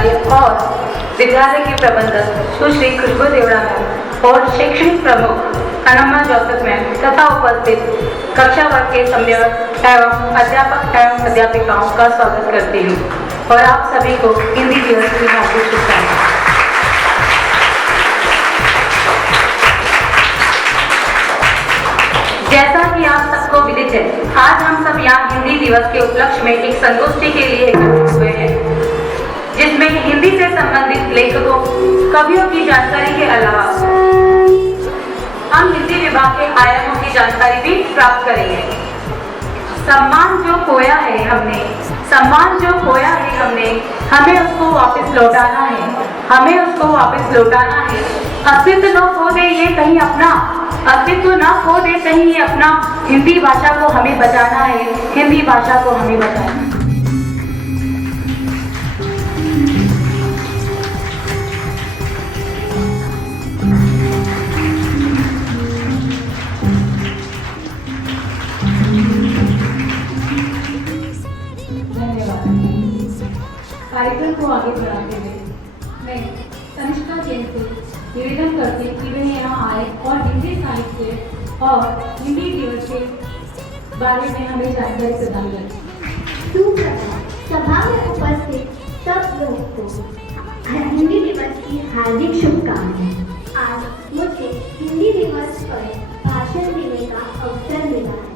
प्राचार्य और विद्यालय के प्रबंधक सुश्री खुशबू देवड़ा मैम और शैक्षणिक प्रमुख अनम्मा जोसेफ मैम तथा उपस्थित कक्षा वर्ग के समन्वयक एवं अध्यापक एवं अध्यापिकाओं का स्वागत करती हूँ और आप सभी को हिंदी दिवस की हार्दिक शुभकामनाएं। जैसा कि आप सबको विदित है, आज हम सब यहाँ हिंदी दिवस के उपलक्ष्य में एक संगोष्ठी के लिए एकत्रित हुए हैं, जिसमें हिंदी से संबंधित लेखकों, कवियों की जानकारी के अलावा हम हिंदी विभाग के आयामों की जानकारी भी प्राप्त करेंगे। सम्मान जो खोया है हमने, हमें उसको वापस लौटाना है। अस्तित्व न खो दे ये कहीं अपना, हिंदी भाषा को हमें बचाना है। कार्यक्रम को आगे बढ़ाते हुए मैं तनिष्का जैन से निवेदन करती कि वे यहाँ आए और हिंदी साहित्य और हिंदी दिवस के बारे में हमें जानकारी प्रदान करें। सभा में उपस्थित सब लोगों को हिंदी दिवस की हार्दिक शुभकामनाएं। आज मुझे हिंदी दिवस पर भाषण देने का अवसर मिला है।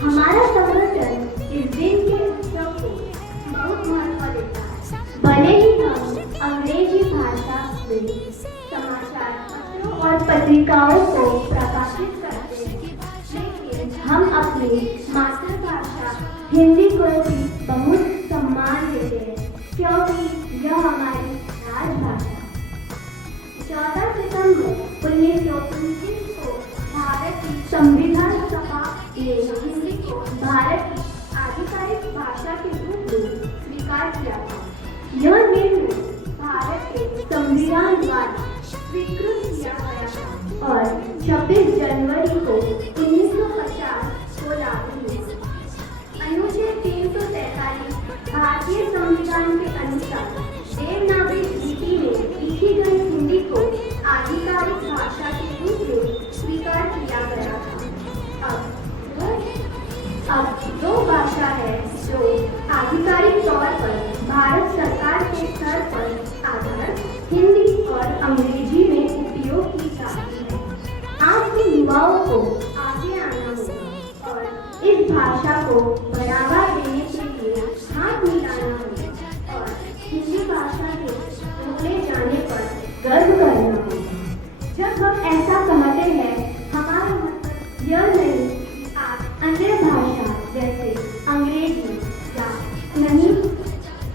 हमारा संगठन इस दिन के उत्सव को बहुत महत्व देता है। भले ही हम अंग्रेजी भाषा में समाचार पत्रों और पत्रिकाओं को प्रकाशित करते हैं, लेकिन हम अपनी मातृभाषा हिंदी को भी बहुत सम्मान देते हैं, क्योंकि यह हमारी राजभाषा। 14 सितंबर 1929 को भारत की संविधान सभा ने हिंदी को भारत की आधिकारिक भाषा के रूप में स्वीकार किया था। यह निर्णय भारत के संविधान द्वारा स्वीकृत किया गया था और 26 जनवरी को 1950 को लागू हुआ। अनुच्छेद 343 भारतीय संविधान के अनुसार देवनागरी लिपि में लिखी गई हिंदी को आधिकारिक भाषा के रूप में स्वीकार किया गया था। अब दो भाषा है जो आधिकारिक तौर पर भारत सरकार के स्तर पर आधार हिंदी और अंग्रेजी में उपयोग की जाती है। आज के युवाओं को आगे आना होगा और इस भाषा को बढ़ावा देने के लिए हाथ मिलाना होगा और हिंदी भाषा के बोले जाने पर गर्व करना होगा। जब हम ऐसा कहते हैं, हमारा मतलब यह नहीं कि आप अन्य भाषा जैसे अंग्रेजी या नहीं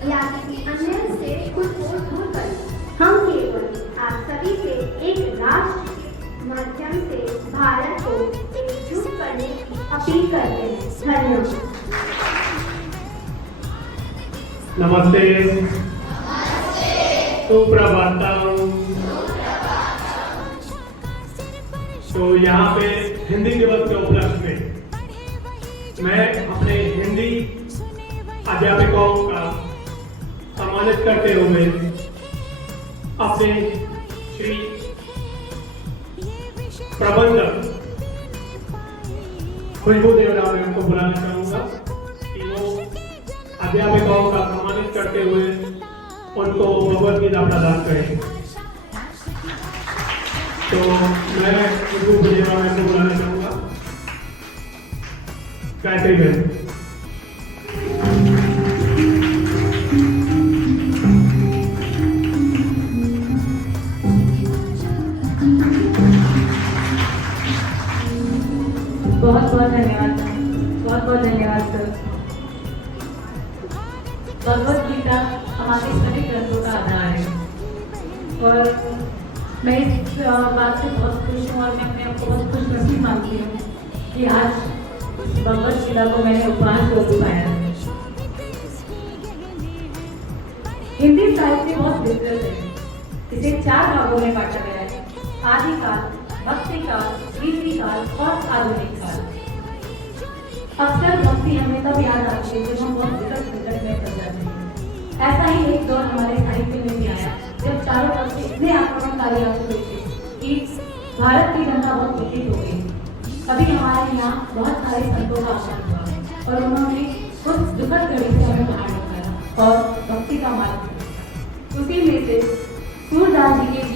या किसी अन्य से खुद को दूर करें। हम केवल आप सभी से एक राष्ट्र के माध्यम से भारत को एकजुट करने की अपील करते हैं। धन्यवाद। नमस्ते। सुप्रभातम। तो यहाँ पे हिंदी दिवस के उपलक्ष्य में मैं अपने हिंदी अध्यापिकाओं का सम्मानित करते हुए अपने श्री प्रबंधक खुशबू देवड़ा मैम को बुलाना चाहूँगा कि वो अध्यापिकाओं का सम्मानित करते हुए उनको भगवद गीता प्रदान करें। तो मैं खुशबू देवड़ा मैम को बुलाना चाहूँगा। गायत्री मैम। बहुत धन्यवाद सर। भगवद गीता हमारे सभी ग्रंथों का आधार है और मैं इस बात से बहुत खुश हूँ और मैं अपने आप को बहुत खुशनसीब मानती हूँ कि आज भगवद गीता को मैंने उपहार स्वरूप पाया है। हिंदी साहित्य बहुत विस्तृत है। इसे 4 भागों में बांटा गया है: आदिकाल, भक्तिकाल, रीतिकाल और आधुनिक काल। अक्सर भक्ति हमें तब याद आती है जब हम बहुत विकट संकट में फंस जाते हैं। ऐसा ही एक दौर हमारे साहित्य में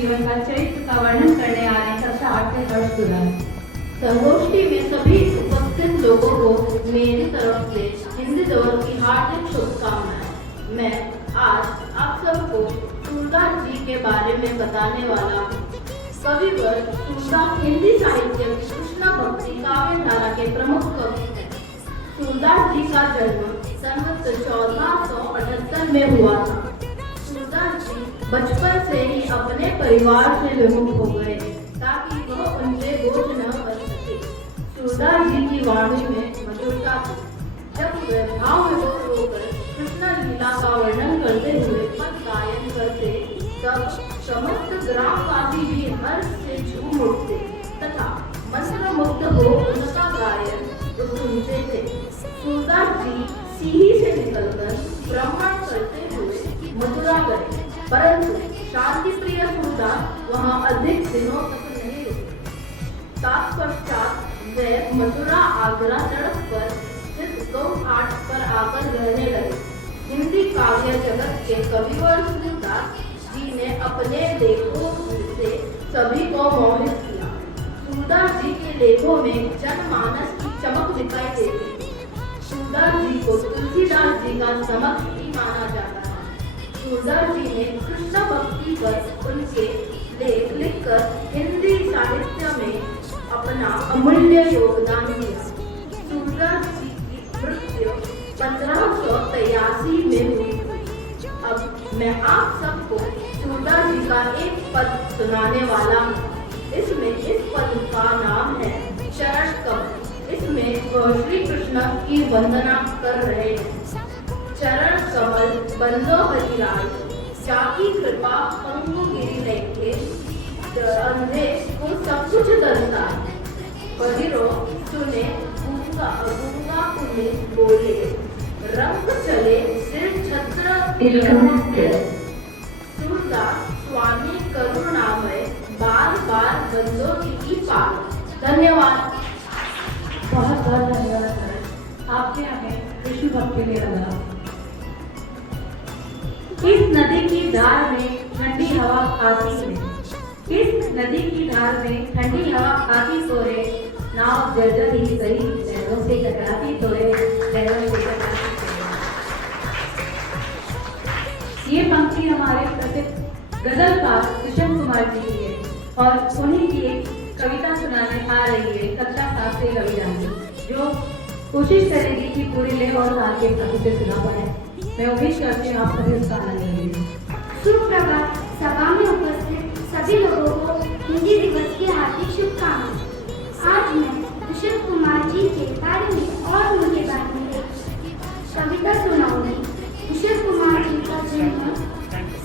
जीवन का चरित्र का वर्णन करने आ रहे कक्षा 8 के हर्ष दुलाल। संगोष्ठी में सभी उपस्थित लोगों को मेरी तरफ से हिंदी दिवस की हार्दिक शुभकामनाएं। मैं आज आप सबको सूरदास जी के बारे में बताने वाला हूँ। कविवर सूरदास हिंदी साहित्य की कृष्णा भक्ति काव्य धारा के प्रमुख कवि हैं। सूरदास जी का जन्म सन 1478 में हुआ था। सूरदास जी बचपन से ही अपने परिवार से विमुख हो गए ताकि वह उनसे बोझ न बन सके। सूरदास जी की वाणी में मधुरता थी। जब वे भाव विभोर होकर कृष्ण लीला का वर्णन करते हुए पद गायन करते तब समस्त ग्रामवासी भी हर्ष से झूम उठते तथा मंत्रमुग्ध हो उनका गायन सुनते थे। सूरदास जी सीढ़ी से निकलकर भ्रमण करते हुए मथुरा गए, परंतु शांति प्रिय सूरदास वहां अधिक दिनों तक नहीं रुके। तत्पश्चात वे मथुरा आगरा सड़क पर स्थित गौ घाट पर आकर रहने लगे। हिंदी काव्य जगत के कविवर सूरदास जी ने अपने लेखों से सभी को मोहित किया। सूरदास जी के लेखों में जनमानस की चमक दिखाई देती है। सूरदास जी को तुलसीदास जी का समक्ष भी माना जाता है। सूरदास जी ने कृष्ण भक्ति पर उनके लेख लिखकर हिंदी साहित्य में अपना अमूल्य योगदान दिया। सूरदास जी की मृत्यु 1583 में हुई थी। अब मैं आप सबको सूरदास जी का एक पद सुनाने वाला हूँ। इसमें इस पद का नाम है चरण कमल। इसमें वह श्री कृष्ण की वंदना कर रहे हैं। चरण कमल बंदो हरिराय, जाकी कृपा पंगु गिरि लेके, अंधे को सब कुछ दर्शा। बहिरो सुने गूंगा गूंगा पुनि बोले, रंग चले सिर छत्र। सूरदास स्वामी करुणामय, बार बार बंदों की पार। धन्यवाद। बहुत बहुत धन्यवाद सर। आपके आगे कृष्ण भक्ति ले लगा। इस नदी की धार में ठंडी हवा आती है। इस नदी की धार में ठंडी हवा आती तो रे, नाव जर्जर ही सही लहरों से टकराती तो रे, लहरों से टकराती तो रे। ये पंक्ति हमारे प्रसिद्ध गजलकार कृष्ण कुमार जी की है और उन्हीं की एक कविता सुनाने आ रही है कक्षा 7 से कविता जो कोशिश करेगी कि पूरी लेह और ताल के साथ से सुना पाए। मैं उम्मीद करती हूँ आप सभी उसका आनंद लेंगे। सुप्रभात। सभा में उपस्थित सभी लोगों को हिंदी दिवस की हार्दिक शुभकामनाएं। आज मैं कृष्ण कुमार जी के बारे में और उनके बारे में कविता सुनाऊंगी। कृष्ण कुमार जी का जन्म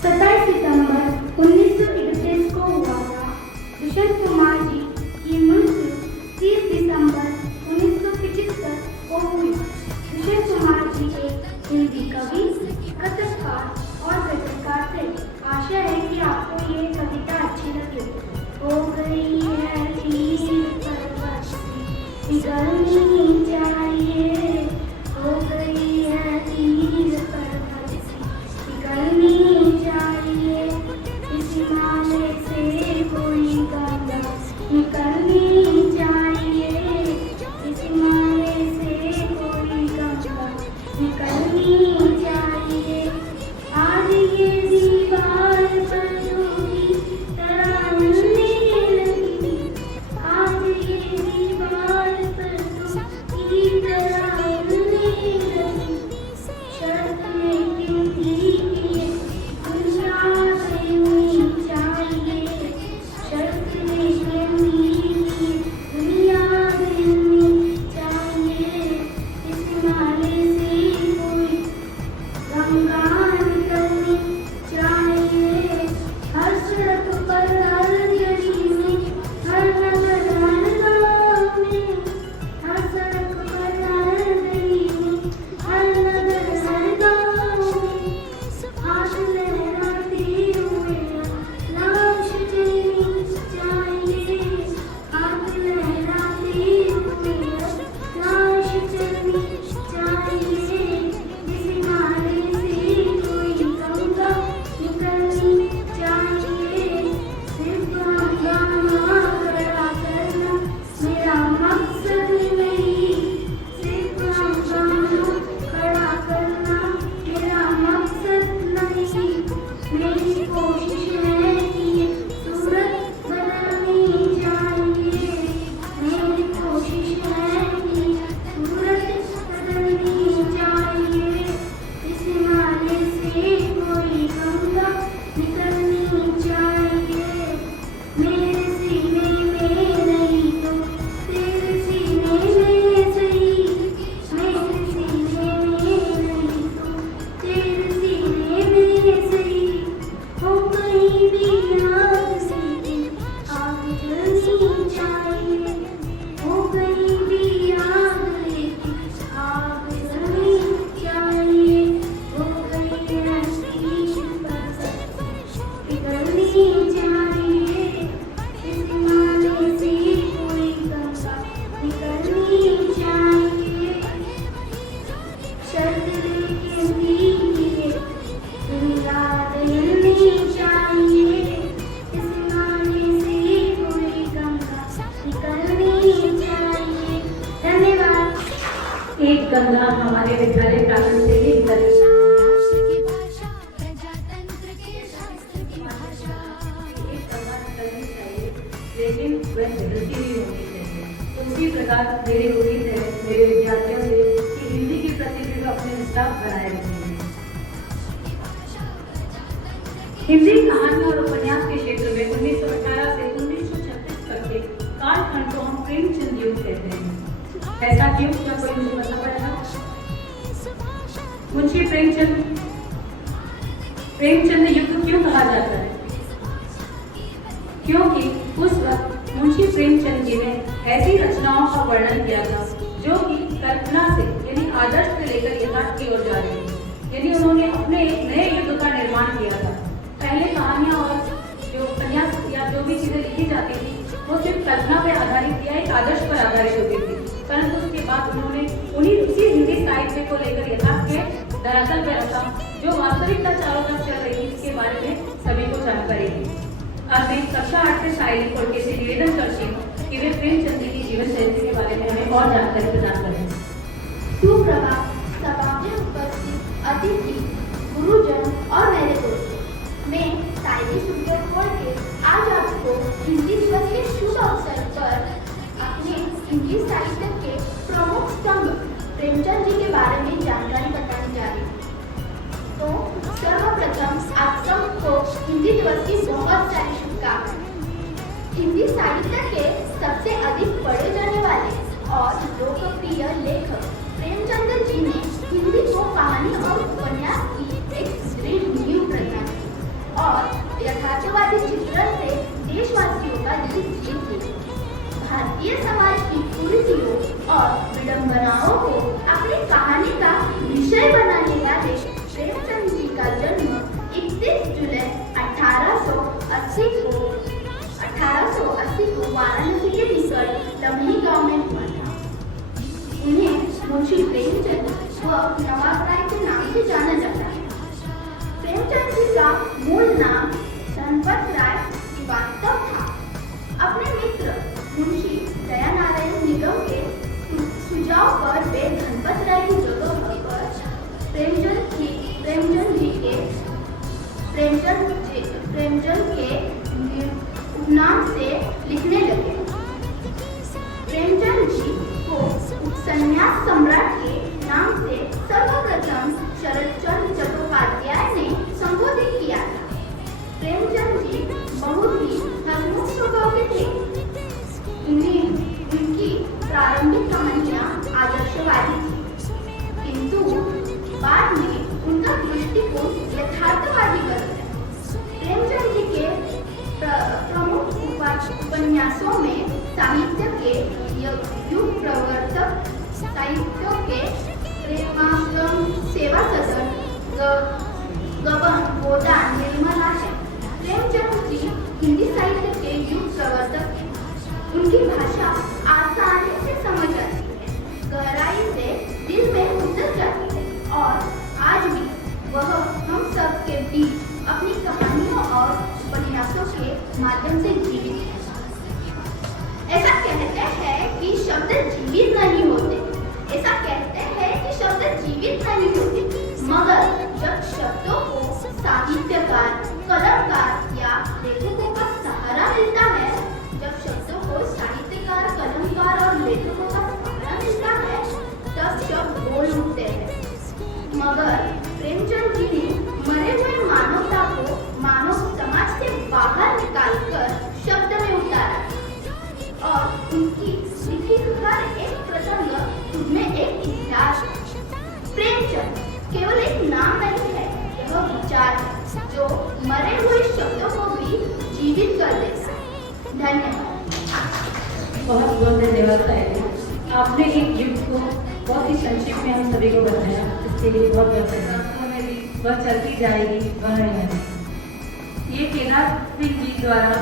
27 सितंबर 1931 को हुआ था। कृष्ण कुमार जी की मृत्यु 30 दिसंबर 1975 को हुई। कृष्ण कुमार जी एक हिंदी कवि, कथककार और गजलकार थे। आशा है कि आपको ये कविता अच्छी लगे। हो गई है तीर परवशी, पिघलनी चाहिए। हो गई है तीर परवशी, पिघलनी चाहिए। इस हिमालय से कोई गंगा निकलनी चाहिए। इस हिमालय से कोई गंगा निकलनी चाहिए। हिंदी कहानी और उपन्यास के क्षेत्र में 1918 से 1936 तक के कालखंड को हम प्रेमचंद युग कहते हैं। ऐसा क्यों, क्या कोई मुझे बता पाएगा? मुंशी प्रेमचंद युग क्यों कहा जाता है? क्योंकि उस वक्त मुंशी प्रेमचंद जी ने ऐसी रचनाओं का वर्णन किया था जो कि कल्पना से यानी आदर्श से लेकर यथार्थ की ओर जा रही थी। यानी उन्होंने अपने एक नए युग का निर्माण किया था। पहले कहानियां और जो उपन्यास या जो भी चीजें लिखी जाती थी वो सिर्फ कल्पना पर आधारित या एक आदर्श पर आधारित होती थी, परंतु उसके बाद उन्होंने उसी हिंदी साहित्य को लेकर यथार्थ के धरातल पर रखा जो वास्तविकता चारों तरफ चल रही थी, इसके बारे में सभी को जानकारी दी। अब मैं कक्षा 8 से शायरी पढ़ के से निवेदन करती हूँ कि वे प्रेमचंद जी की जीवन शैली के बारे में हमें और जानकारी प्रदान करें। सुप्रभात, सभा में उपस्थित अतिथि, गुरुजन और मेरे दोस्तों, मैं शायरी सुनकर पढ़ के आज आपको हिंदी दिवस के शुभ अवसर पर अपने हिंदी साहित्य के प्रमुख स्तंभ प्रेमचंद जी के बारे में जानकारी बताने जा रही हूँ। तो सर्वप्रथम आप सबको हिंदी दिवस की बहुत सारी शुभकामनाएं। हिंदी साहित्य के सबसे अधिक पढ़े जाने वाले और लोकप्रिय लेखक प्रेमचंद जी ने हिंदी को कहानी और उपन्यास की एक दृढ़ नींव प्रदान की और यथार्थवादी चित्रण से देशवासियों का दिल जीत लिया। भारतीय समाज की कुरीतियों और विडंबनाओं को अपनी कहानी का विषय बनाने वाले प्रेमचंद जी का जन्म 31 जुलाई 1880 को वाराणसी के निकट लम्ही गांव में हुआ था। उन्हें मुंशी प्रेमचंद व नवाब राय के नाम से जाना जाता है। प्रेमचंद जी का मूल नाम धनपत राय श्रीवास्तव था। अपने मित्र मुंशी दयानारायण निगम के सुझाव पर वे धनपत राय की जगह पर प्रेमचंद के उपनाम से लिखने लगे। प्रेमचंद जी को उपन्यास सम्राट के नाम से सर्वप्रथम शरदचंद्र चट्टोपाध्याय ने संबोधित किया था। प्रेमचंद जी बहुत ही हंसमुख स्वभाव के थे। उनकी प्रारंभिक कहानियां आदर्शवादी थी, किंतु बाद में उनका दृष्टिकोण यथार्थवादी कर गया। प्रेमचंद जी के प्रमुख उपन्यासों में साहित्य के युग प्रवर्तक, साहित्यों के प्रेमाश्रम, सेवा सदन, गबन, गोदान, निर्मला है। प्रेमचंद जी हिंदी साहित्य के युग प्रवर्तक हैं। उनकी भाषा आसानी से समझ आती है, गहराई से दिल में उतर जाती है और आज भी वह हम सब के बीच अपनी कहानियों और उपन्यासों के माध्यम से जीवित है। ऐसा कहते हैं कि शब्द जीवित नहीं होते, मगर जब शब्दों को साहित्यकार, कलमकार या लेखकों का सहारा मिलता है, तब शब्द बोल उठते हैं। मगर प्रेमचंद जी ने मरे हुए मानवता को मानव समाज से बाहर निकालकर शब्द में उतारा और उनकी लिखी हर एक प्रसंग उनमें एक इतिहास है। प्रेमचंद केवल एक नाम नहीं है, यह विचार है जो मरे हुए शब्दों को भी जीवित कर देता है। धन्यवाद। बहुत बहुत धन्यवाद साहित्य। आपने एक युग को बहुत ही संक्षेप में हम सभी को बताया, इसके लिए बहुत बहुत धन्यवाद। हमें भी वह चलती जाएगी, वह नहीं। ये केदार सिंह जी द्वारा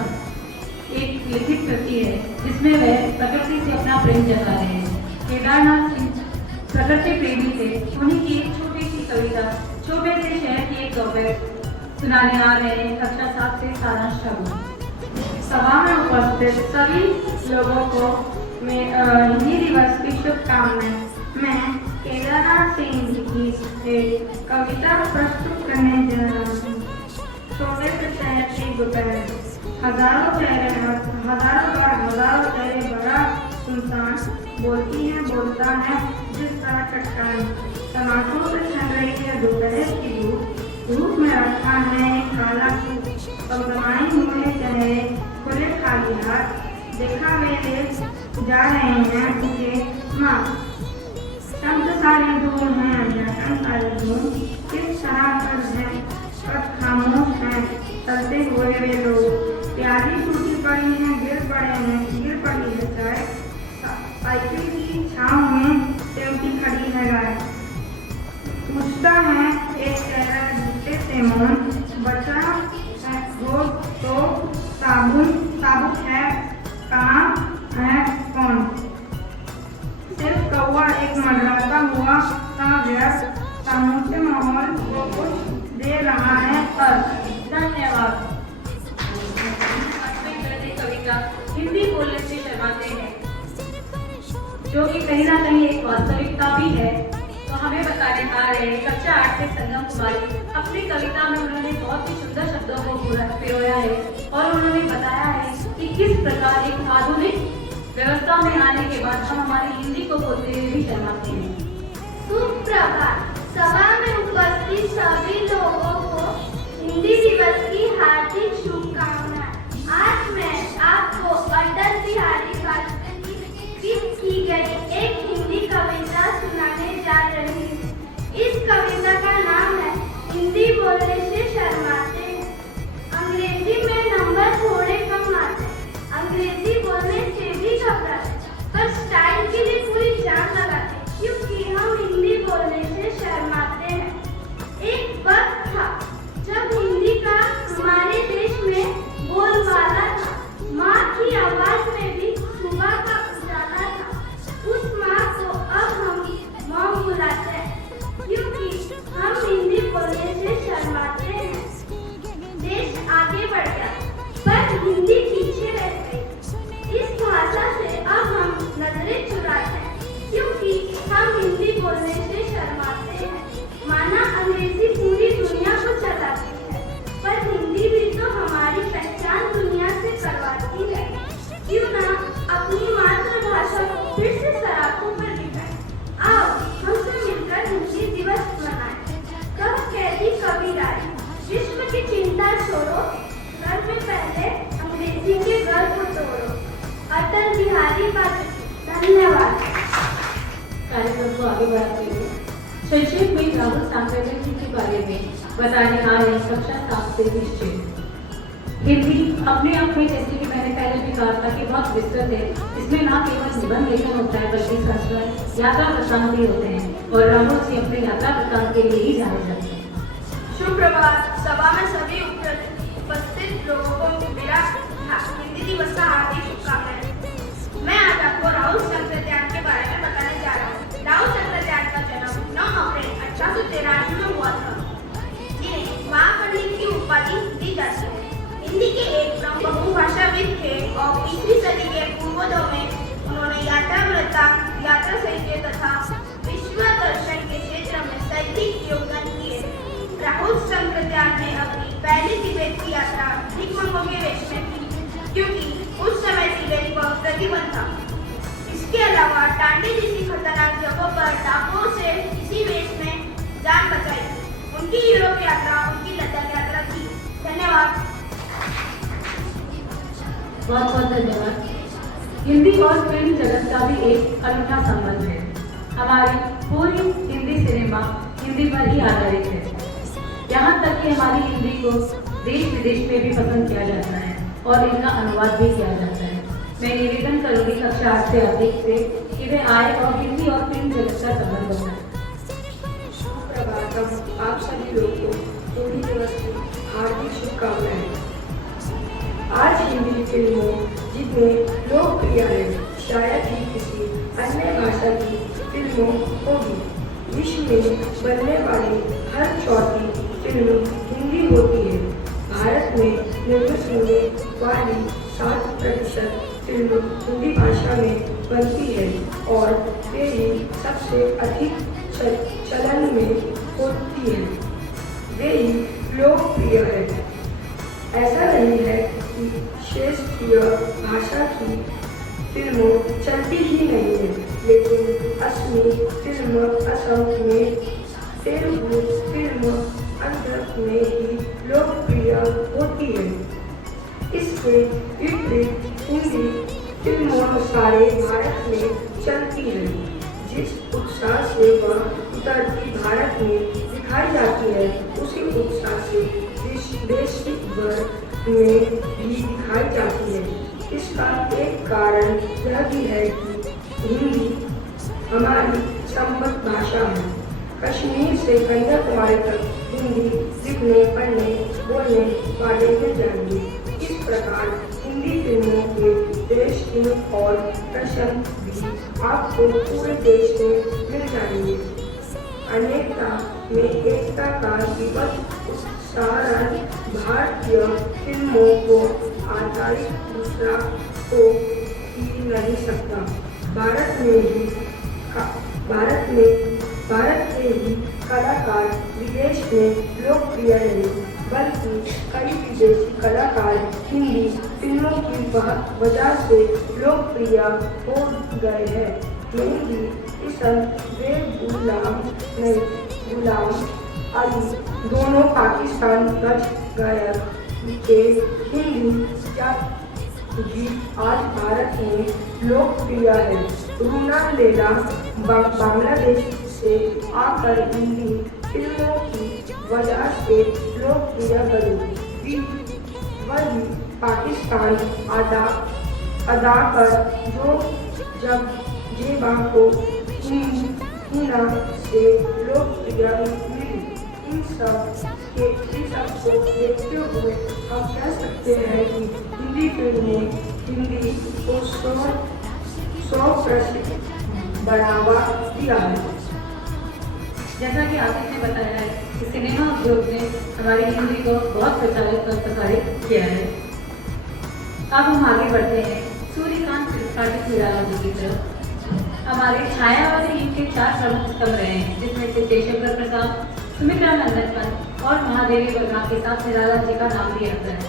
एक लिखित कृति है जिसमें वह प्रकृति से अपना प्रेम जता रहे हैं। केदारनाथ सिंह प्रकृति प्रेमी थे। उन्हीं की एक छोटी सी कविता छोटे से शहर की एक गौरव सुनाने आ रहे हैं कक्षा 7 से सारांश का। सभा में उपस्थित सभी लोगों को मैं हिंदी दिवस की शुभकामनाएं। मैं केदारनाथ सिंह जी की एक कविता प्रस्तुत करने जा रहा हूँ। छोटे से शहर की दोपहर, हजारों चेहरे बड़ा सुनसान, बोलती है बोलता है जिस तरह चट्टान, तमाशों से छन रही है दोपहर की धूप में रखा है एक वाला कमकमाई हुए चेहरे, खुले खाली हाथ, देखा वे ले जा रहे हैं उनके माँ। शब्द सारे दूर हैं, व्याकरण सारे दूर, किस तरह पर है पर खामोश हैं चलते हुए वे लोग। प्याली टूटी पड़ी है, गिर पड़ी है चाय, साइकिल की छाँव में सेवती खड़ी है गाय। पूछता है एक चेहरा जूते से मौन, बचा है वो तो साबुन है, कहाँ है कौन। सिर्फ कौवा एक मंडराता हुआ सा व्यस्त समूचे माहौल को कुछ दे रहा है पर। धन्यवाद। कविता हिंदी बोलने से शर्माते हैं, जो कि कहीं ना कहीं एक वास्तविकता भी है। तो हमें बताने आ रहे हैं कक्षा 8 से संगम कुमारी। अपनी कविता में उन्होंने बहुत ही सुंदर शब्दों को पिरोया है और उन्होंने बताया है कि किस प्रकार एक आधुनिक व्यवस्था में आने के बाद हम हमारी हिंदी को बोलते हुए भी शर्माते हैं। सुप्रभात। सभा में उपस्थित सभी लोगों को हिंदी दिवस की हार्दिक शुभकामनाएं। आज मैं आपको अटल बिहारी वाजपेयी की गई एक हिंदी कविता सुनाने जा रही हूँ। इस कविता का नाम है हिंदी बोलने से शर्माते हैं। अंग्रेजी में नंबर थोड़े कम आते, अंग्रेजी बोलने से भी घबराते, पर स्टाइल के लिए पूरी जान लगाते, क्योंकि हम हिंदी बोलने से शर्माते हैं। एक वक्त था जब हिंदी का हमारे देश में बोलबाला था। माँ की आवाज में भी सुबह का उजाला था। उस माँ को अब हम माँ बुलाते हैं, क्योंकि हम हिंदी बोलने से शर्माते हैं। देश आगे बढ़ गया, पर हिंदी पीछे रह गई। इस भाषा से अब हम नजरें चुराते हैं, क्योंकि हम हिंदी बोलने से शर्माते हैं। माना अंग्रेजी पूरी दुनिया को चलाती है, पर हिंदी भी तो हमारी पहचान दुनिया से करवाती है। क्यों ना अपनी मातृभाषा को फिर से सराखों पर दिखाएं। आओ हमसे मिलकर हिंदी दिवस मनाएं। कब कहती कबीर आई, विश्व की चिंता छोड़ो, घर में पहले अंग्रेजी के घर को तोड़ो। अटल बिहारी वाजपेयी। धन्यवाद। कार्यक्रम को आगे बढ़ाते हुए संक्षेप में राहुल सांकृतिक के बारे में बताने आ रहे कक्षा 7 से निश्चित। हिंदी अपने आप में, जैसे कि मैंने पहले भी कहा था, कि बहुत विस्तृत है। इसमें ना केवल निबंध लेखन होता है, बल्कि संस्मरण यात्रा वृत्तांत भी होते हैं और राहुल जी अपने यात्रा वृत्तांत के लिए ही जाने जाते हैं। सुप्रभात। सभा में सभी उपस्थित लोगों को मेरा हिंदी दिवस का हार्दिक शुभकामनाएं। मैं आज आपको राहुल शंकरदयाल के बारे में बताने जा रहा हूँ। राहुल शंकरदयाल का जन्म 9 अप्रैल 1883 में हुआ था, जिन्हें महापंडित की उपाधि दी जाती है। हिंदी के एक बहुभाषाविद थे और 20वीं सदी के पूर्वोदय में उन्होंने यात्रा वृत्तांत, यात्रा साहित्य तथा विश्व दर्शन के क्षेत्र में साहित्यिक योगदान किए। राहुल शंकरदयाल ने अपनी पहली तिब्बत की यात्रा भिक्षुकों के वेश में की, क्योंकि उस समय तिब्बत पर प्रतिबंध था। इसके अलावा टांडी जैसी खतरनाक जगहों पर डाकुओं से इसी वेश में जान बचाई। उनकी यूरोप यात्रा उनकी लद्दाख यात्रा थी। धन्यवाद। बहुत बहुत धन्यवाद। हिंदी और फिल्म जगत का भी एक अनूठा संबंध है। हमारी पूरी हिंदी सिनेमा हिंदी पर ही आधारित है। यहाँ तक कि हमारी हिंदी को देश विदेश में भी पसंद किया जाता है और इनका अनुवाद भी किया जाता है। मैं निवेदन करूँगी कक्षा 8 से अधिक से कि वे आए और हिंदी और फिल्म जगत का संबंध बनाए। सुप्रभातम। आप सभी लोगों को हिंदी दिवस की हार्दिक शुभकामनाएं। आज हिंदी फिल्मों जितने लोकप्रिय है, शायद ही किसी अन्य भाषा की फिल्मों होगी। विश्व में बनने वाली हर चौथी फिल्म हिंदी होती है। भारत में निर्मित होने वाली 60% फिल्म हिंदी भाषा में बनती है और वे ही सबसे अधिक चलन में होती है। वे ही लोकप्रिय है। ऐसा नहीं है कि क्षेत्रीय भाषा की फिल्मों चलती ही नहीं है, लेकिन असमी फिल्म असम में, तेलुगु फिल्म आंध्र में ही लोकप्रिय है उसी उत्साह से वैश्विक वर्ग में भी दिखाई जाती है। इसका एक कारण यह भी है कि हिंदी हमारी संबद्ध भाषा है। कश्मीर से कन्याकुमारी तक हिंदी लिखने, पढ़ने, बोलने वाले मिल जाएंगे। इस प्रकार हिंदी फिल्मों के देश और दर्शन भी आपको पूरे देश में मिल जाएंगे। अनेकता में एकता का दिवस उत्सारण भारतीय फिल्मों को आधारित दूसरा हो ही नहीं सकता। भारत के ही कलाकार विदेश में लोकप्रिय नहीं, बल्कि कई विदेशी कलाकार हिंदी फिल्मों की वजह से लोकप्रिय हो गए हैं। मेहंदी हसन, गुलाम अली दोनों पाकिस्तान गायक के हिंदी गीत आज भारत में लोकप्रिय है। रूना लैला बांग्लादेश से आकर हिंदी फिल्मों की वजह से लोकप्रिय बनी। वही पाकिस्तान अदाकार जो जब जेबा को हिना से लोकप्रिय मिली। इन सब को देखते हुए हम कह सकते हैं कि हिंदी फिल्में हिंदी को 100% बढ़ावा दिया है। जैसा कि आतिफ ने बताया है कि सिनेमा उद्योग ने हमारी हिंदी को बहुत प्रचारित और प्रसारित किया है। अब हम आगे बढ़ते हैं सूर्यकांत त्रिपाठी निराला जी की तरफ। हमारे छायावादी युग के 4 प्रमुख स्तंभ रहे हैं, जिसमें से जयशंकर प्रसाद, सुमित्रा नंदन पंत और महादेवी वर्मा के साथ निराला जी का नाम भी आता है।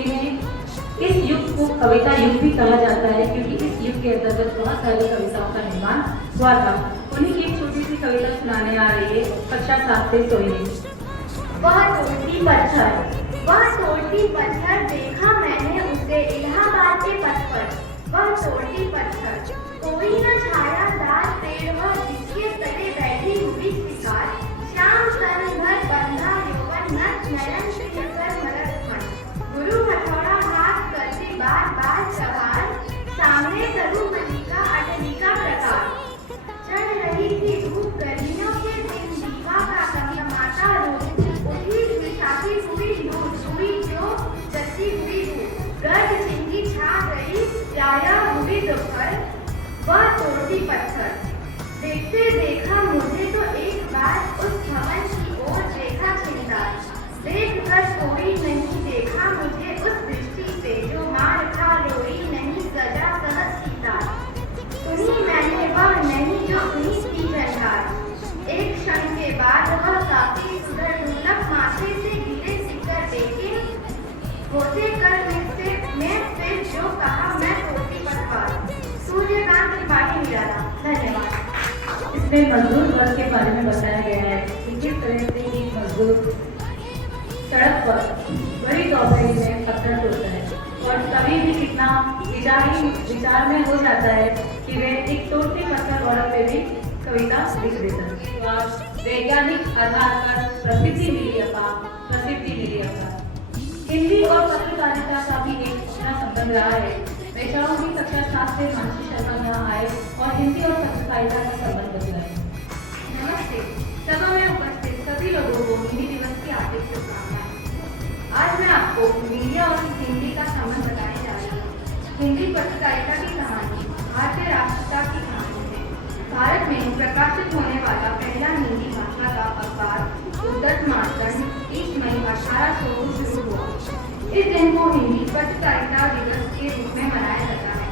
इन्हें इस युग को कविता युग भी कहा जाता है, क्योंकि इस युग के अंतर्गत बहुत सारी कविताओं का निर्माण हुआ था। उन्हीं की एक छोटी सी कविता सुनाने आ रही है कक्षा 7 से सोहिनी। वह तोड़ती पत्थर देखा मैंने उसे इलाहाबाद के पथ पर। वह तोड़ती पत्थर कोई न छायादार पेड़ वह जिसके तले बैठी हुई शिकार। शाम तन भर बंधा यौवन नत नयन से चक्कर मरत मन। गुरु हथौड़ा हाथ करते बार सवार। सामने तरु मलिका अटलिका प्रकार। चढ़ रही थी धूप गर्मियों के दिन। दीवा का समसमाता रूप उठी विशाखी हुई लूट हुई जो जलती हुई धूप। गर्द चिंगी छा गई राया हुई दोपहर। वह तोड़ती पत्थर देखते देखा मुझे तो एक बार उस भवन की ओर देखा चिंतार। देख कर कोई नहीं देखा मुझे उस दृष्टि से जो मार खा रोई नहीं सजा सहज सीता। सुनी मैंने वह नहीं जो सुनी थी झंकार। एक क्षण के बाद वह काफी सुधर दुर्लभ माथे से गिरे सिक्कर देखे होते कर मैं फिर जो कहा मैं तोड़ती पत्थर। सूर्यकांत त्रिपाठी निराला। धन्यवाद। इसमें मजदूर वर्ग के बारे में बताया गया है कि किस तरह से एक मजदूर सड़क पर बड़ी दोपहरी में पत्थर तोड़ता है और कभी भी कितना विचार में हो जाता है कि वे एक तोड़ती पत्थर औरत पे भी कविता लिख देता है। वैज्ञानिक आधार पर प्रसिद्धि मिली अपा। हिंदी और पत्रकारिता का भी एक अपना संबंध रहा है। पेशाओं की कक्षा 7 से मानसी शर्मा यहाँ आए और हिंदी और पत्रकारिता का संबंध बदला है। नमस्ते। सभा में उपस्थित सभी लोगों को हिंदी दिवस की हार्दिक शुभकामनाएं। आज मैं आपको मीडिया और हिंदी का संबंध बताने जा रही हूँ। हिंदी पत्रकारिता की कहानी भारतीय राष्ट्रीयता की कहानी है। भारत में प्रकाशित होने वाला पहला हिंदी भाषा का अखबार उद्दत मार्तंड 30 मई 1800 को शुरू हुआ। इस दिन को हिंदी पत्रकारिता दिवस के रूप में मनाया जाता है,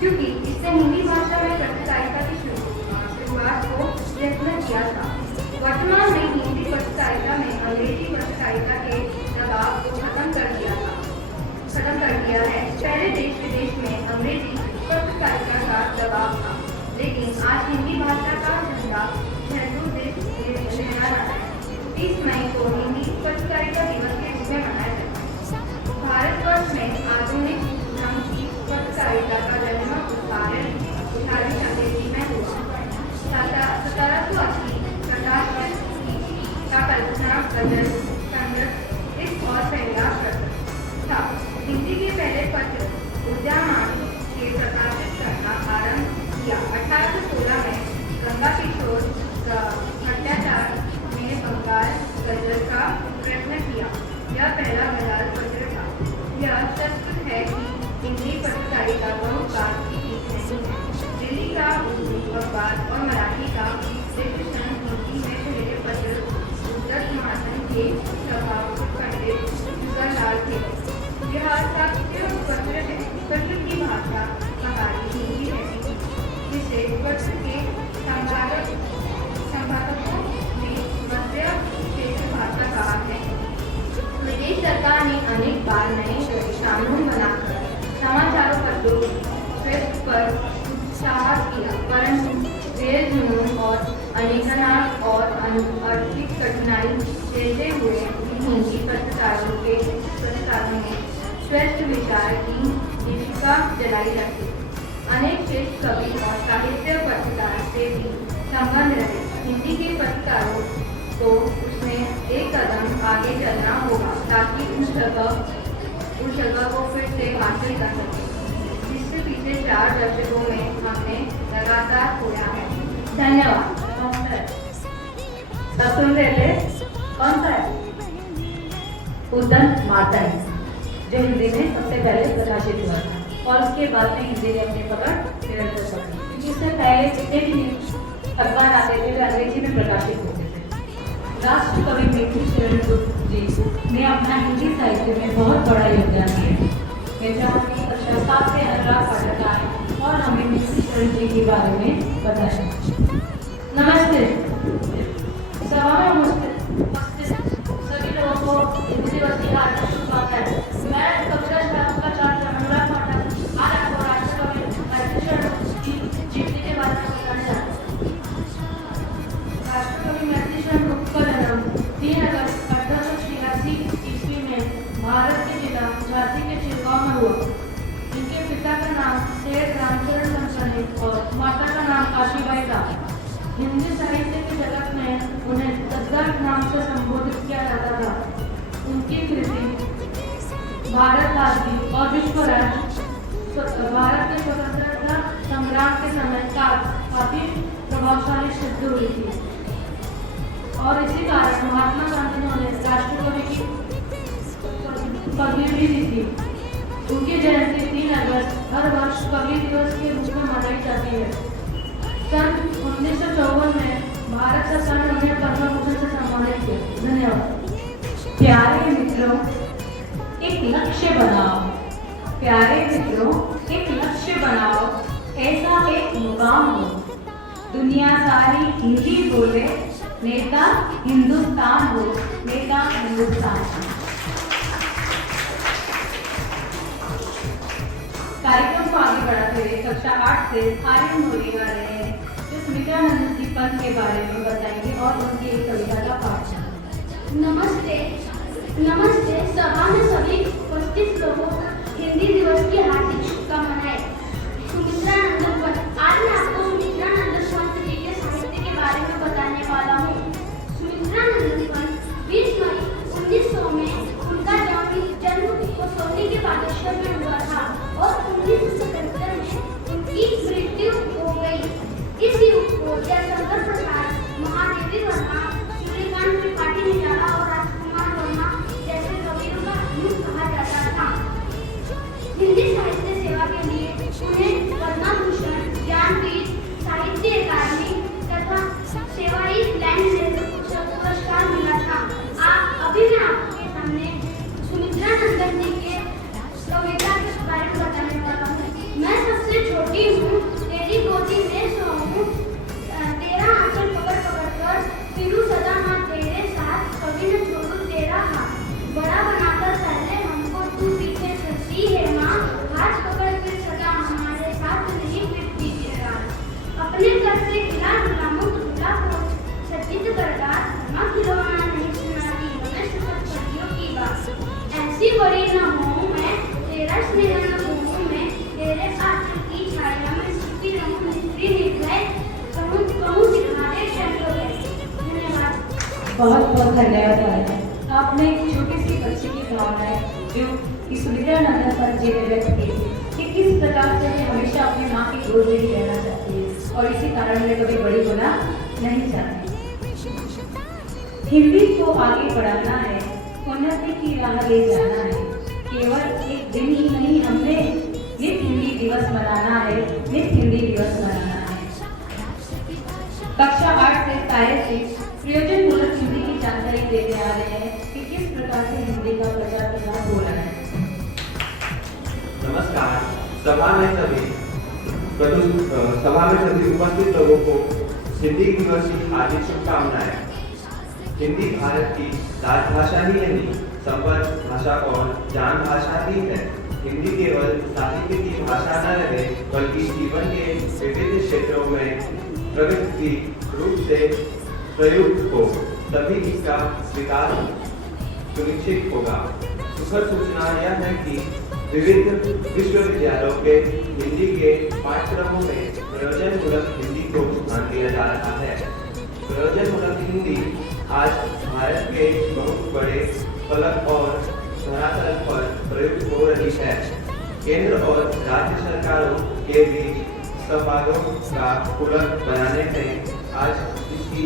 क्योंकि इससे हिंदी भाषा में पत्रकारिता की शुरुआत को यत्न किया था। वर्तमान में हिंदी पत्रकारिता में अंग्रेजी पत्रकारिता के दबाव को खत्म कर दिया है। पहले देश विदेश में अंग्रेजी पत्रकारिता का दबाव था, लेकिन आज हिंदी भाषा का झंडा देश लहरा रहा है। 30 मई को हिंदी पत्रकारिता दिवस के रूप में मनाया जाता है। भारतवर्ष में आधुनिक ढंग की पत्रकारिता का जन्म उठारी अंग्रेजी में हुआ। 1780 की कल्पना गजल संगत इस और पहला प्रकट था। हिंदी के पहले पत्र उद्यामान के प्रकाशित करना आरंभ किया। 1816 में गंगा किशोर भट्टाचार्य ने बंगाल गजल का प्रयत्न किया। यह पहला गजल पत्र था। यह सच है कि हिंदी पत्रकारिता बहुत काल की चीज नहीं है। दिल्ली का उर्दू अखबार और मराठी का हिंदी में पहले पत्र उद्धत महाजन के सभापति पंडित जवाहरलाल थे। यह सत्य पत्र है। पत्र की भाषा पहाड़ी हिंदी है, जिसे पत्र के संपादकों ने मध्य क्षेत्र भाषा कहा है। ब्रिटिश सरकार ने अनेक बार नए कानून बनाकर समाचारों पत्रों पर उत्साह किया, परंतु जेल जुनून और अनेकानाक और आर्थिक कठिनाई झेलते हुए हिंदी पत्रकारों ने श्रेष्ठ विचार की दीपिका जलाई रखी। अनेक श्रेष्ठ कवि और साहित्य पत्रकार से भी संबंध रहे। हिंदी के पत्रकारों को उसमें एक कदम आगे चलना होगा ताकि उस जगह को फिर से हासिल कर सके, जिससे पिछले 4 दशकों में हमने लगातार खोया है। धन्यवाद। सब सुन रहे थे? कौन सा है? उद्दत माता, जो हिंदी में सबसे पहले प्रकाशित हुआ था और उसके बाद में हिंदी ने अपनी पकड़ निरंतर पकड़ी, क्योंकि इससे पहले जितने भी अखबार आते थे वे अंग्रेजी में प्रकाशित होते थे। राष्ट्र कवि मित्र शरण गुप्त जी ने अपना हिंदी साहित्य में बहुत बड़ा योगदान दिया। मैं चाहूँगी कक्षा 7 से 18 पाठक आए और हमें मित्र शरण जी के बारे में बताएं। नमस्ते। सभा में उपस्थित सभी लोगों को हिंदी दिवस की हार्दिक शुभकामनाएं। मैं कक्षा 7 का छात्र अनुराग पाठक आज आपको राष्ट्र कवि मित्र शरण की जीवनी के बारे में बताने जा रहा हूँ। राष्ट्रकवि मित्र शरण गुप्त का जन्म 3 अगस्त 1886 ईस्वी में भारत के जिला झांसी के चिरगांव में हुआ। इनके पिता का नाम सेठ रामचरण कंसनी और माता का नाम काशीबाई था। हिंदी साहित्य के जगत में उन्हें गद्दार नाम से संबोधित किया जाता था। उनकी कृति भारत राज्य और विश्व राज्य भारत के स्वतंत्रता संग्राम के समय काफी प्रभावशाली सिद्ध हुई थी और इसी कारण महात्मा गांधी ने उन्हें राष्ट्रकवि की पदवी भी दी थी। उनकी जयंती 3 अगस्त हर वर्ष कवि दिवस के रूप में मनाई जाती है। सन 1954 में भारत सरकार ने उन्हें पद्म भूषण से सम्मानित किया। धन्यवाद। प्यारे मित्रों, एक लक्ष्य बनाओ। प्यारे मित्रों, एक लक्ष्य बनाओ, ऐसा एक मुकाम हो, दुनिया सारी हिंदी बोले, नेता हिंदुस्तान हो, नेता हिंदुस्तान। कार्यक्रम को आगे बढ़ाते हुए कक्षा 8 से आर्यन होने वाले हैं, जो स्मितानंद जी पंत के बारे में बताएंगे और उनकी एक कविता का पाठ। नमस्ते। सभा में सभी उपस्थित लोगों को हिंदी दिवस की हार्दिक शुभकामनाएं। सुमित्रानंद पंत। आज मैं आपको सुमित्रानंद पंत जी के साहित्य के बारे में बताने वाला हूँ। सुमित्रानंद पंत 20 मई 1900 में उनका जन्म कसौली के बागेश्वर में हुआ था और 1977 में उनकी मृत्यु हो गई। इस युग को जयशंकर प्रसाद, महादेवी वर्मा, सूर्यकांत त्रिपाठी निराला और राजकुमार वर्मा जैसे कवियों का युग कहा जाता था। हिंदी साहित्य सेवा के लिए उन्हें पद्म भूषण, ज्ञानपीठ, साहित्य अकादमी तथा सेवाई लैंड पुरस्कार मिला था। अभी मैं आपके सामने सुमित्रानंदन जी के कविता के बारे में बताने वाला हूँ। मैं सबसे छोटी हूँ, तेरी गोदी में सोऊं, तेरा आंचल पकड़ पकड़ कर फिरूं सदा माँ तेरे साथ, कभी न छोड़ूं तेरा हाथ, बड़ा बनाकर पहले हमको तू पीछे चलती है माँ, हाथ पकड़ कर सदा हमारे साथ नहीं फिरती तेरा, अपने घर से खिला गुलामों को झूला को सचित करता, माँ खिलौना नहीं सुनाती हमें सुखद सदियों की बात, ऐसी बड़ी न हूँ मैं, तेरा स्नेह न हूँ मैं, तेरे आंचल की छाया में सुखी रहूं, निष्ठुर निर्भय कहूँ कहूँ सिखारे चलो। धन्यवाद। बहुत बहुत धन्यवाद है। आपने एक छोटी सी बच्ची की भावनाएं जो इस विद्यानंदन पर जी ने व्यक्त की कि किस प्रकार से वे हमेशा अपनी माँ की गोद में ही रहना चाहती है और इसी कारण वे कभी बड़ी होना नहीं चाहती। हिंदी को आगे बढ़ाना है, उन्नति की राह ले जाना है। केवल एक दिन ही नहीं, हमने नित हिंदी दिवस मनाना है, नित हिंदी दिवस मनाना है। कक्षा 8 से सारे से प्रयोजनमूलक हिंदी की जानकारी देने आ रहे हैं कि किस प्रकार से हिंदी का प्रचार प्रसार हो रहा है। नमस्कार। सभा में सभी उपस्थित लोगों को हिंदी दिवस की हार्दिक शुभकामनाएं। हिंदी भारत की राजभाषा ही नहीं, संबद्ध भाषा और जान भाषा भी है। हिंदी केवल साहित्य की भाषा न रहे बल्कि जीवन के विविध क्षेत्रों में प्रगतिशील रूप से प्रयुक्त हो, तभी इसका विकास सुनिश्चित होगा। सुखद सूचना यह है कि विविध विश्वविद्यालयों के हिंदी के पाठ्यक्रमों में प्रयोजनमूलक हिंदी को ध्यान दिया जा रहा है। प्रयोजनमूलक हिंदी आज भारत के बहुत बड़े फलक और धरातल पर प्रयुक्त हो रही है। केंद्र और राज्य सरकारों के बीच संवादों का पूरक बनाने में आज इसकी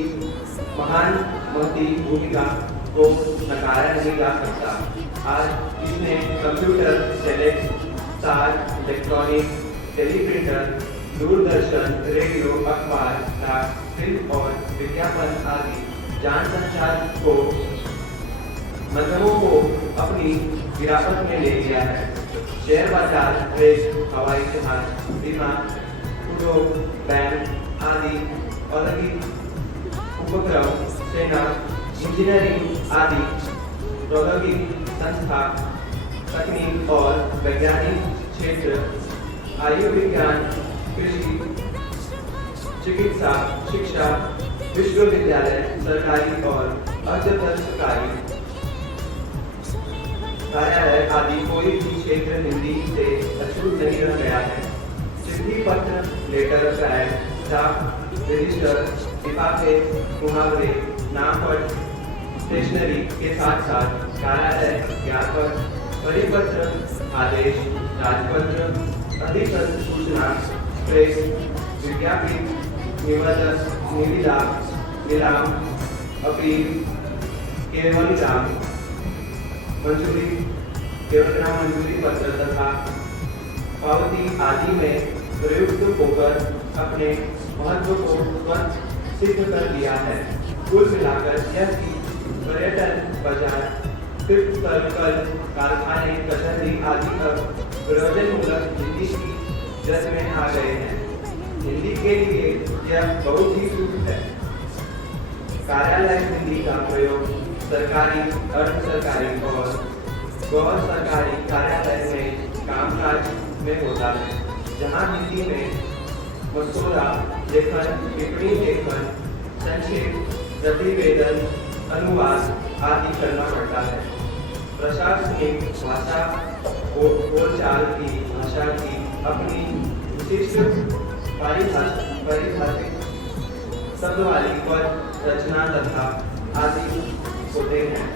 महान महती भूमिका को नकारा नहीं जा सकता। आज इसने कंप्यूटर, टेलीक्स, तार, इलेक्ट्रॉनिक, टेलीप्रिंटर, दूरदर्शन, रेडियो, अखबार, डाक, फिल्म और विज्ञापन आदि जान संचार को माध्यमों को अपनी गिरावट में ले लिया है। शेयर बाजार, प्रेस, हवाई जहाज, बीमा, उद्योग, बैंक आदि औद्योगिक उपक्रम, सेना, इंजीनियरिंग आदि प्रौद्योगिक संस्था, तकनीक और वैज्ञानिक क्षेत्र, आयुर्विज्ञान, कृषि, चिकित्सा, शिक्षा, विश्वविद्यालय, सरकारी और अर्ध सरकारी कार्यालय आदि कोई भी क्षेत्र हिंदी से अछूत नहीं रह गया है। चिट्ठी पत्र, लेटर पैड, डाक, रजिस्टर, लिफाफे, मुहावरे, नामपट, स्टेशनरी के साथ साथ कार्यालय, ज्ञापन, परिपत्र, आदेश, राजपत्र, अधिकृत सूचना, प्रेस, विज्ञापन, निविदा, नीलाम, अपील, केवलराम मंजूरी पत्र तथा पावती आदि में प्रयुक्त होकर अपने महत्व को स्वतः सिद्ध कर दिया है। कुल मिलाकर यह कि पर्यटन, बाजार, तीर्थ स्थल, कारखाने, कचहरी आदि अब प्रयोजनमूलक हिंदी की जद में आ गए हैं। हिंदी के लिए यह बहुत ही शुभ है। कार्यालय हिंदी का प्रयोग सरकारी, अर्ध सरकारी और गैर सरकारी कार्यालय में कामकाज में होता है, जहां हिंदी में मसौदा लेखन, टिप्पणी लेखन, संक्षेप, प्रतिवेदन, अनुवाद आदि करना पड़ता है। प्रशासनिक भाषा बोलचाल की भाषा की अपनी विशिष्ट पारिभाषिक शब्दवाली पद रचना तथा आदि होते हैं।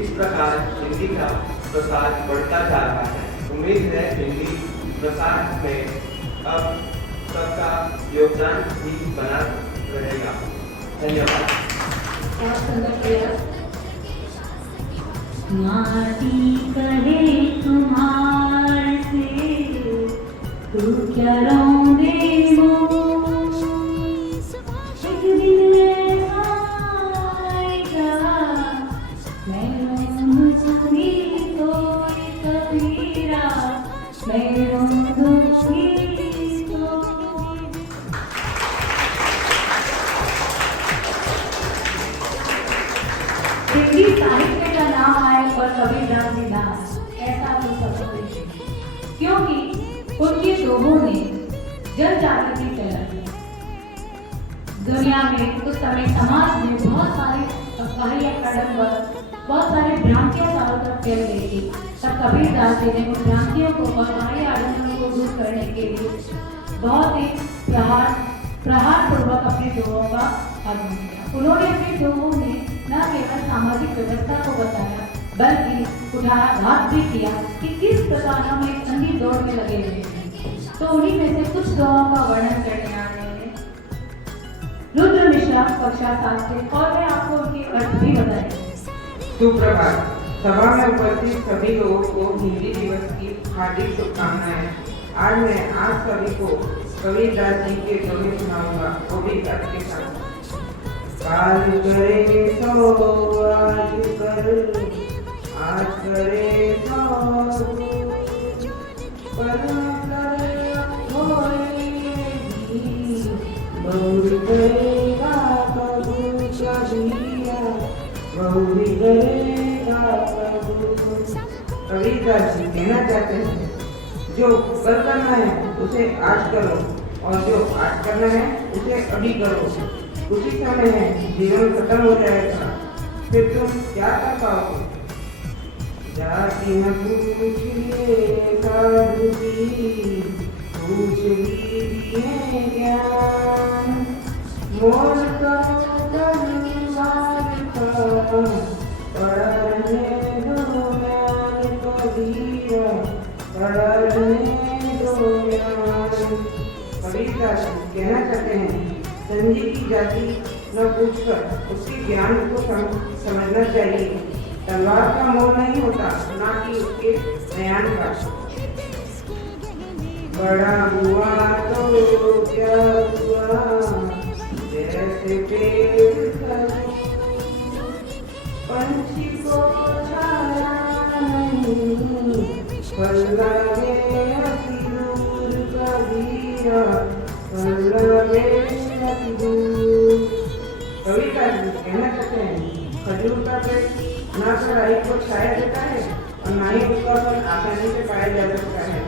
इस प्रकार हिंदी का प्रसार बढ़ता जा रहा है। उम्मीद है हिंदी प्रसार में अब सबका योगदान भी बना रहेगा। धन्यवाद। माटी कहे तुम्हारे से तू क्या रोंदे हो, एक दिन ऐसा आएगा मैं रोंदूंगी तो कबीरा, मैं रोंदूंगी तो। हिंदी साहित्य का नाम आए और कबीरदास जी ना, ऐसा हो सकता है क्योंकि उनके लोगों ने जन जागृति फैलाई। दुनिया में उस समय समाज में बहुत सारे अफवाहें आडंबर, बहुत सारे भ्रांतियां चारों तरफ फैल गई थी। तब कबीरदास जी ने उन भ्रांतियों को और बाह्य आडंबरों को दूर करने के लिए बहुत ही प्रहार प्रहार पूर्वक अपनी दुआओं का आगमन किया। उन्होंने अपनी दुआओं में न केवल सामाजिक व्यवस्था को बताया बल्कि उठाघात भी किया कि किस प्रकार हम एक अंधी दौड़ में लगे हुए हैं। तो उन्हीं में से कुछ दुआओं का वर्णन करने आ रहे हैं रुद्र मिश्रा कक्षा 7 से, और मैं आपको उनके अर्थ भी बताएंगे। सुप्रभात। सभा में उपस्थित सभी लोगों को हिंदी दिवस की हार्दिक शुभकामनाएं। आज मैं आप सभी को कबीरदास जी के दोहे सुनाऊंगा, वो भी अर्थ के साथ। काल करे सो आज कर, आज करे सो परम करे होएगी, गौरी करेगा प्रभु कबीरा, गौरी करेगा प्रभु। कबीरदास जी कहना चाहते हैं, जो कल करना है उसे आज करो, और जो आज करना है उसे अभी करो। उसी समय है जीवन खत्म हो जाएगा, फिर तुम क्या कर पाओगे। जाति न पूछिए साधु की, पूछ लीजिए ज्ञान। मोल करो धनवान का, पढ़ने दो ज्ञान कबीरा, पढ़ने दो ज्ञान। कबीरदास कहना चाहते हैं, संजय की जाति न पूछकर उसके ज्ञान को समझना चाहिए। तलवार का मोल नहीं होता, ना कि उसके ज्ञान का। बड़ा हुआ तो क्या हुआ, जैसे पेड़ पंछी को छाया नहीं, फल लगे अति दूर कबीरा, फल लगे अति दूर। कबीरदास कहना चाहते हैं, खजूर का पेड़ ना चढ़ाई को छाया देता है और ना ही उसका फल आसानी से पाया जा सकता है।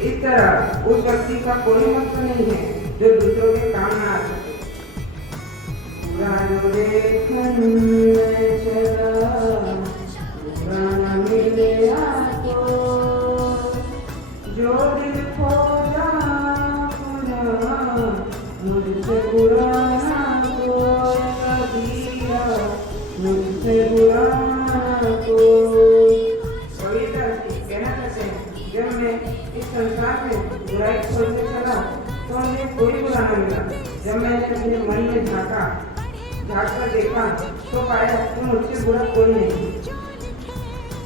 इस तरह उस व्यक्ति का कोई मतलब नहीं है जो दूसरों के काम ना आ सके। बुरा जो देखन में चला, बुरा न मिले आपको, जो दिल खोजा मुझसे बुरा ना कोई कबीरा, मुझसे बुरा ना कोई। कबीरदास जी कहना चाहते हैं, जब मैं इस संसार में बुराई खोजने चला तो मुझे कोई बुरा न मिला। जब मैंने अपने मन में झांका, झांक कर देखा तो पाया कि मुझसे बुरा कोई नहीं।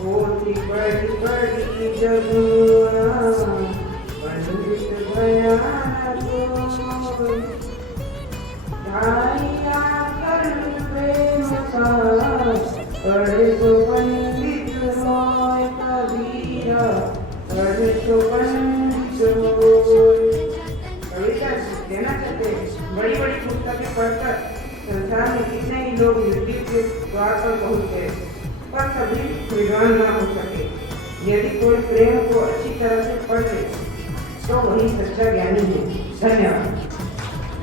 होती बड़ी बड़ी जगुआ, पंडित बयान कोई, ढाइया कर प्रेम का, पढ़े तो पंडित होय कबीरा, पढ़े तो पंडित होय। कबीरदास कहना चाहते हैं, बड़ी बड़ी पुस्तकें पढ़कर संसार में कितने ही लोग मृत्यु के द्वार पर पहुँच गए, पर सभी विद्वान न हो सके। यदि कोई प्रेम को अच्छी तरह से पढ़ ले तो वही सच्चा ज्ञानी है। धन्यवाद।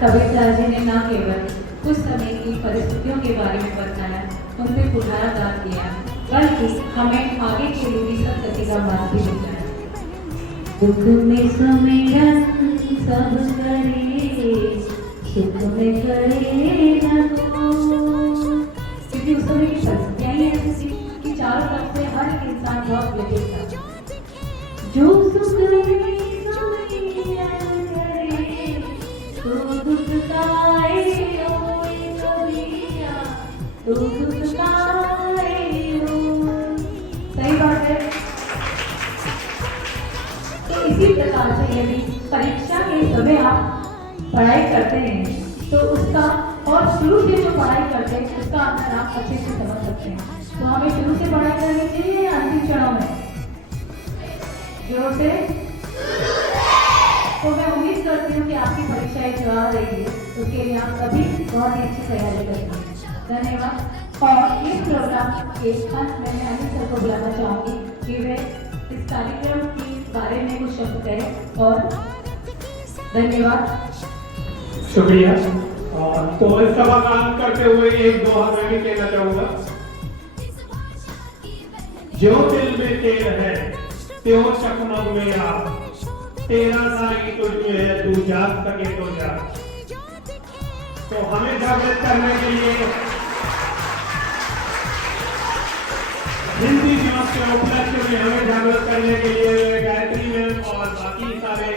कबीरदास जी ने न केवल उस समय की परिस्थितियों के बारे में बताया, उनसे पुनरादान किया, बल्कि हमें आगे के लिए भी सत्य का बात भी दिखाया। दुख में सुमिरन सब करे, सुख में करे न कोई। क्योंकि उस समय की परिस्थितियाँ ही ऐसी थी कि चारों तरफ से हर एक इंसान बहुत व्यथित था। जो सुख में सुमिरन करे, तो दुख काए होए कबीरा, तो दुख काए होए। सही बात है। तो इसी प्रकार से यदि परीक्षा के समय आप पढ़ाई करते हैं तो उसका, और शुरू से जो पढ़ाई करते हैं उसका अंतर आप अच्छे से समझ सकते हैं। तो हमें शुरू से पढ़ाई करनी चाहिए या अंतिम क्षणों में? जोर से। तो मैं उम्मीद करती हूँ कि आपकी परीक्षाएं जो आ रही है उसके लिए आप सभी बहुत ही अच्छी तैयारी करेंगे। धन्यवाद। और इस प्रोग्राम के अंत में मैं अनिल सर को बुलाना चाहूँगी कि वे इस कार्यक्रम के बारे में कुछ शब्द कहें। और धन्यवाद। शुक्रिया। तो इस सभा का अंत करते हुए एक दोहा मैं भी कहना चाहूंगा। जो दिल में तेल है त्यों चकमक में आप, तेरा साई तुझ में है, तू जाग सके तो जा। तो हमें जागृत करने के लिए हिंदी दिवस के उपलक्ष्य में हमें जागृत करने के लिए गायत्री मैम और बाकी सारे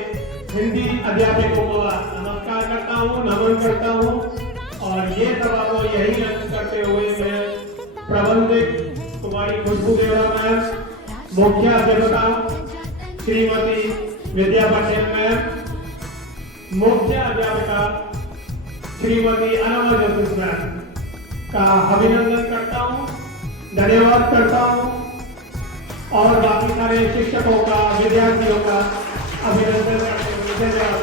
हिंदी अध्यापकों को नमस्कार करता हूँ, नमन करता हूँ। और ये सभा को यही अंत करते हुए मैं प्रबंधक कुमारी खुशबू देवड़ा मैम, मुख्य अध्यापिका श्रीमती विद्या पटेल मैम, मुख्य अध्यापिका श्रीमती अनमा जोसेफ मैम का अभिनंदन करता हूँ, धन्यवाद करता हूँ। और बाकी सारे शिक्षकों का, विद्यार्थियों का अभिनंदन करते हुए धन्यवाद।